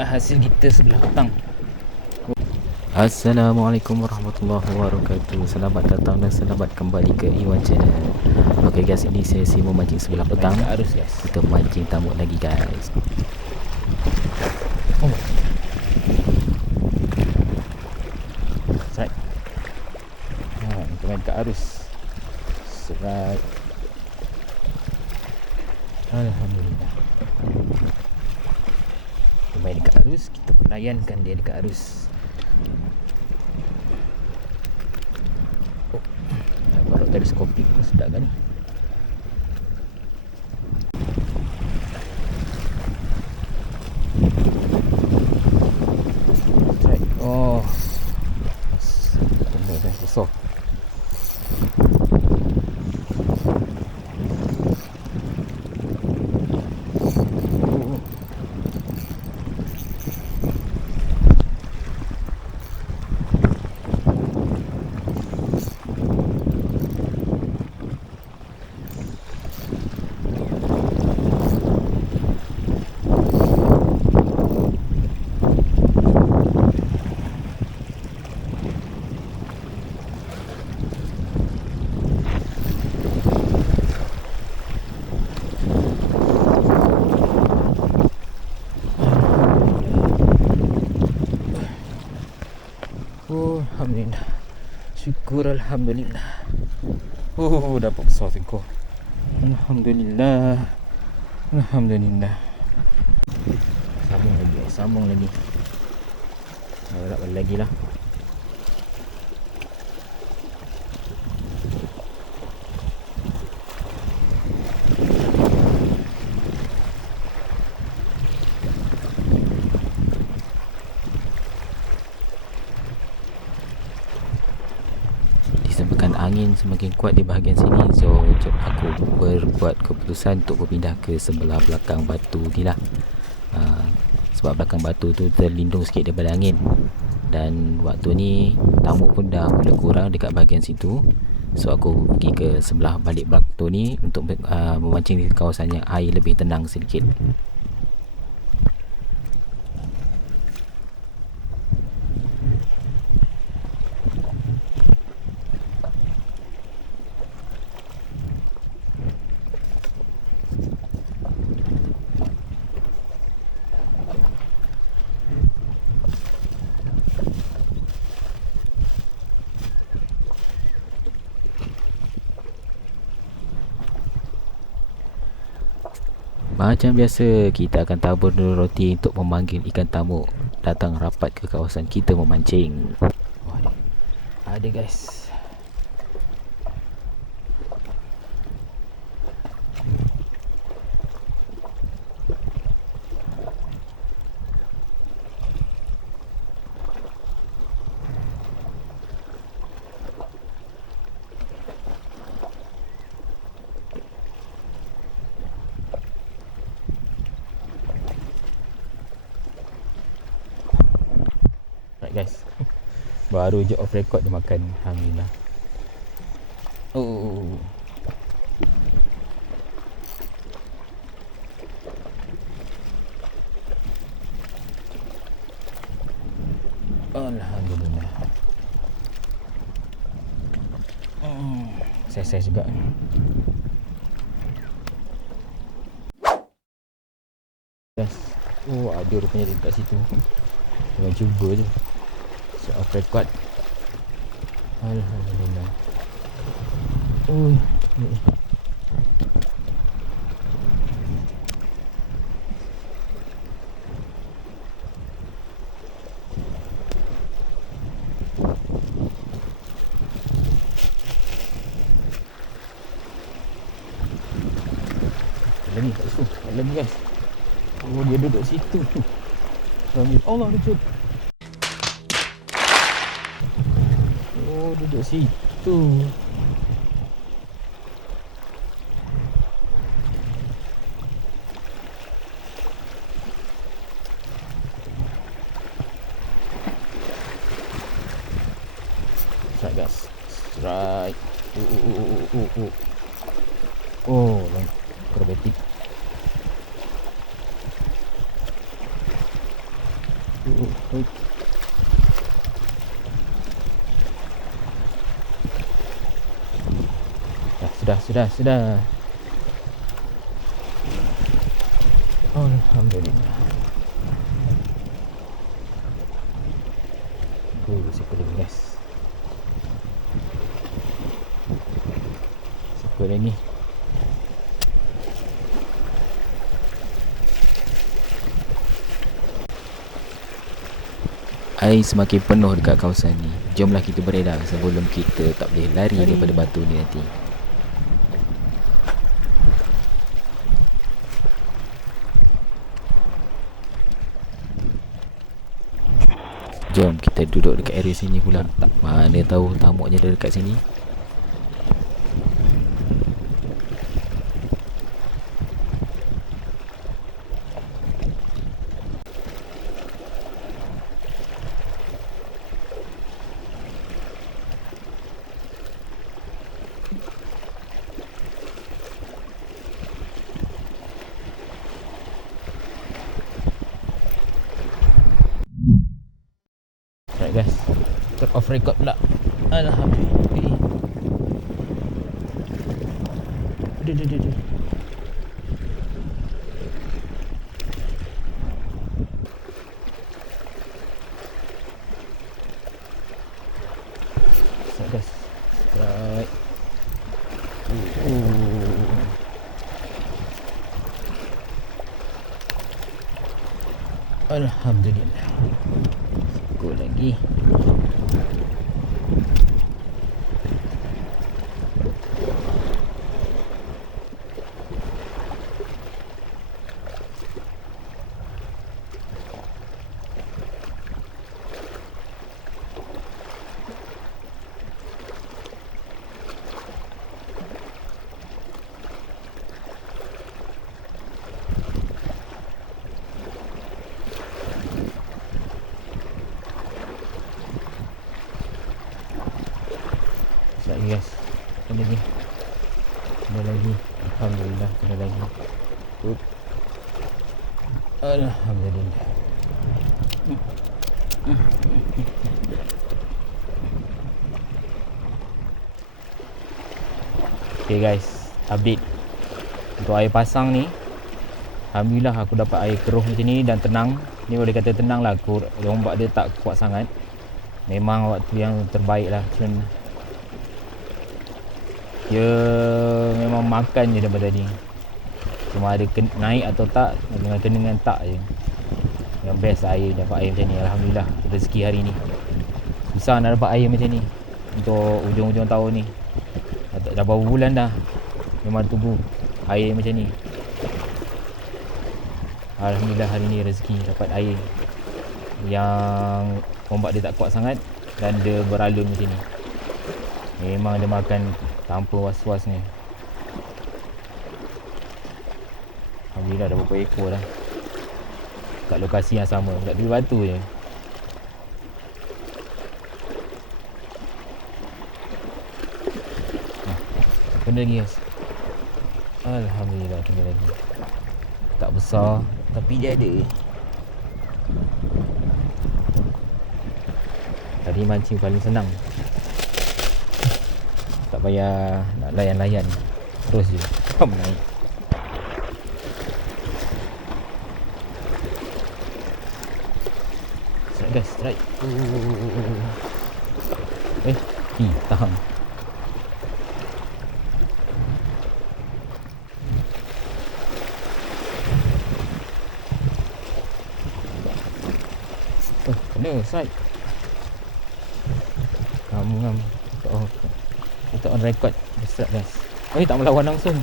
inilah hasil kita sebelah petang. Assalamualaikum warahmatullahi wabarakatuh. Selamat datang dan selamat kembali ke Iwan Channel. Okay guys, ini sesi memancing sebelah petang. Arus guys. Kita mancing tamuk lagi guys. Oh. Strike. Kita main dekat arus. Strike. Alhamdulillah. Kita main dekat arus, kita pelayankan dia dekat arus. Oh. Baru teleskopik pun sedap kan ni. Strike. Oh. Tengok dah besar. Alhamdulillah. Syukur alhamdulillah. Dapat besar sengkor. Alhamdulillah. Alhamdulillah. Sambung lagi. Harap lagi lah. Disebabkan angin semakin kuat di bahagian sini, so aku berbuat keputusan untuk berpindah ke sebelah belakang batu ni lah. Sebab belakang batu tu terlindung sikit daripada angin. Dan waktu ni tamuk pun dah mula kurang dekat bahagian situ. So aku pergi ke sebelah balik batu ni untuk memancing di kawasan yang air lebih tenang sedikit. Macam biasa, kita akan tabur dulu roti untuk memanggil ikan tamuk datang rapat ke kawasan kita memancing. Ada guys. Guys, baru je off record dia makan. Alhamdulillah. Oh. Alhamdulillah. Saya juga. Guys. Oh, ada rupanya dekat situ. Jangan cuba je. So off record. Alhamdulillah. Oh, ni. Lagi kat situ. Lagi guys. Oh, dia duduk situ. Allah kejut. Oh, duduk situ. Strike guys. Strike. Oh, akrobatik. Sudah. Alhamdulillah. Siapa lagi guys? Siapa lagi? Air semakin penuh dekat kawasan ni. Jomlah kita beredar sebelum kita tak boleh lari daripada batu ni nanti. Jom kita duduk dekat area sini pula. Mana tahu tamuknya dah dekat sini. Right guys, turn off record pula. Alhamdulillah. Aduh. So guys, right. Alhamdulillah. Go lagi. Guys, kena lagi. Alhamdulillah, kena lagi. Alhamdulillah. Okay guys, update untuk air pasang ni. Alhamdulillah aku dapat air keruh macam ni dan tenang. Ni boleh kata tenang lah, ombak dia tak kuat sangat. Memang waktu yang terbaik lah. Dia memang makan je daripada tadi. Cuma ada naik atau tak, dengan tak je. Yang best air, dapat air macam ni. Alhamdulillah, rezeki hari ni. Susah nak dapat air macam ni untuk hujung-hujung tahun ni. Dah berapa bulan dah memang tunggu air macam ni. Alhamdulillah hari ni rezeki dapat air yang ombak dia tak kuat sangat dan dia beralun macam ni. Memang dia makan tanpa was-was ni. Alhamdulillah dah berapa ekor dah. Kat lokasi yang sama, kat tepi batu je. Kena lagi guys. Alhamdulillah kena lagi. Tak besar tapi dia ada. Tadi mancing paling senang. Tak payah nak layan-layan. Terus je naik. Strike guys, strike. Tahan. Kena strike. Ngam. Kita on record. Strike guys. Tak melawan langsung.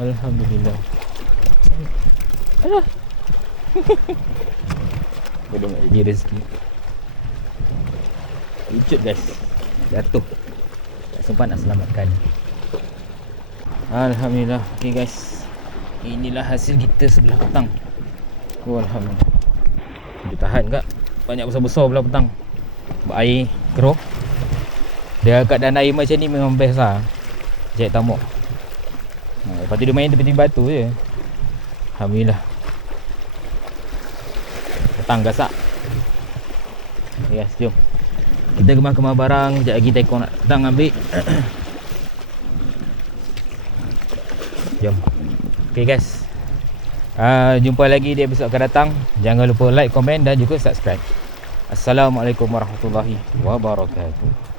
Alhamdulillah. Alah. Belum nak jadi rezeki. Lucut guys. Jatuh. Tak sempat nak selamatkan. Alhamdulillah. Okay guys, inilah hasil kita sebelah petang. Alhamdulillah. Dia tahan tak? Banyak besar-besar belah petang. Air keruh. Dia keadaan air macam ni memang best lah cari tamuk. Lepas tu dia main tepi-tepi batu je. Alhamdulillah. Petang gasak. Okay guys, jom kita kemas-kemas barang. Sekejap lagi Teko nak datang ambil. Jom. Okay guys, jumpa lagi di episod akan datang. Jangan lupa like, komen dan juga subscribe. Assalamualaikum warahmatullahi wabarakatuh.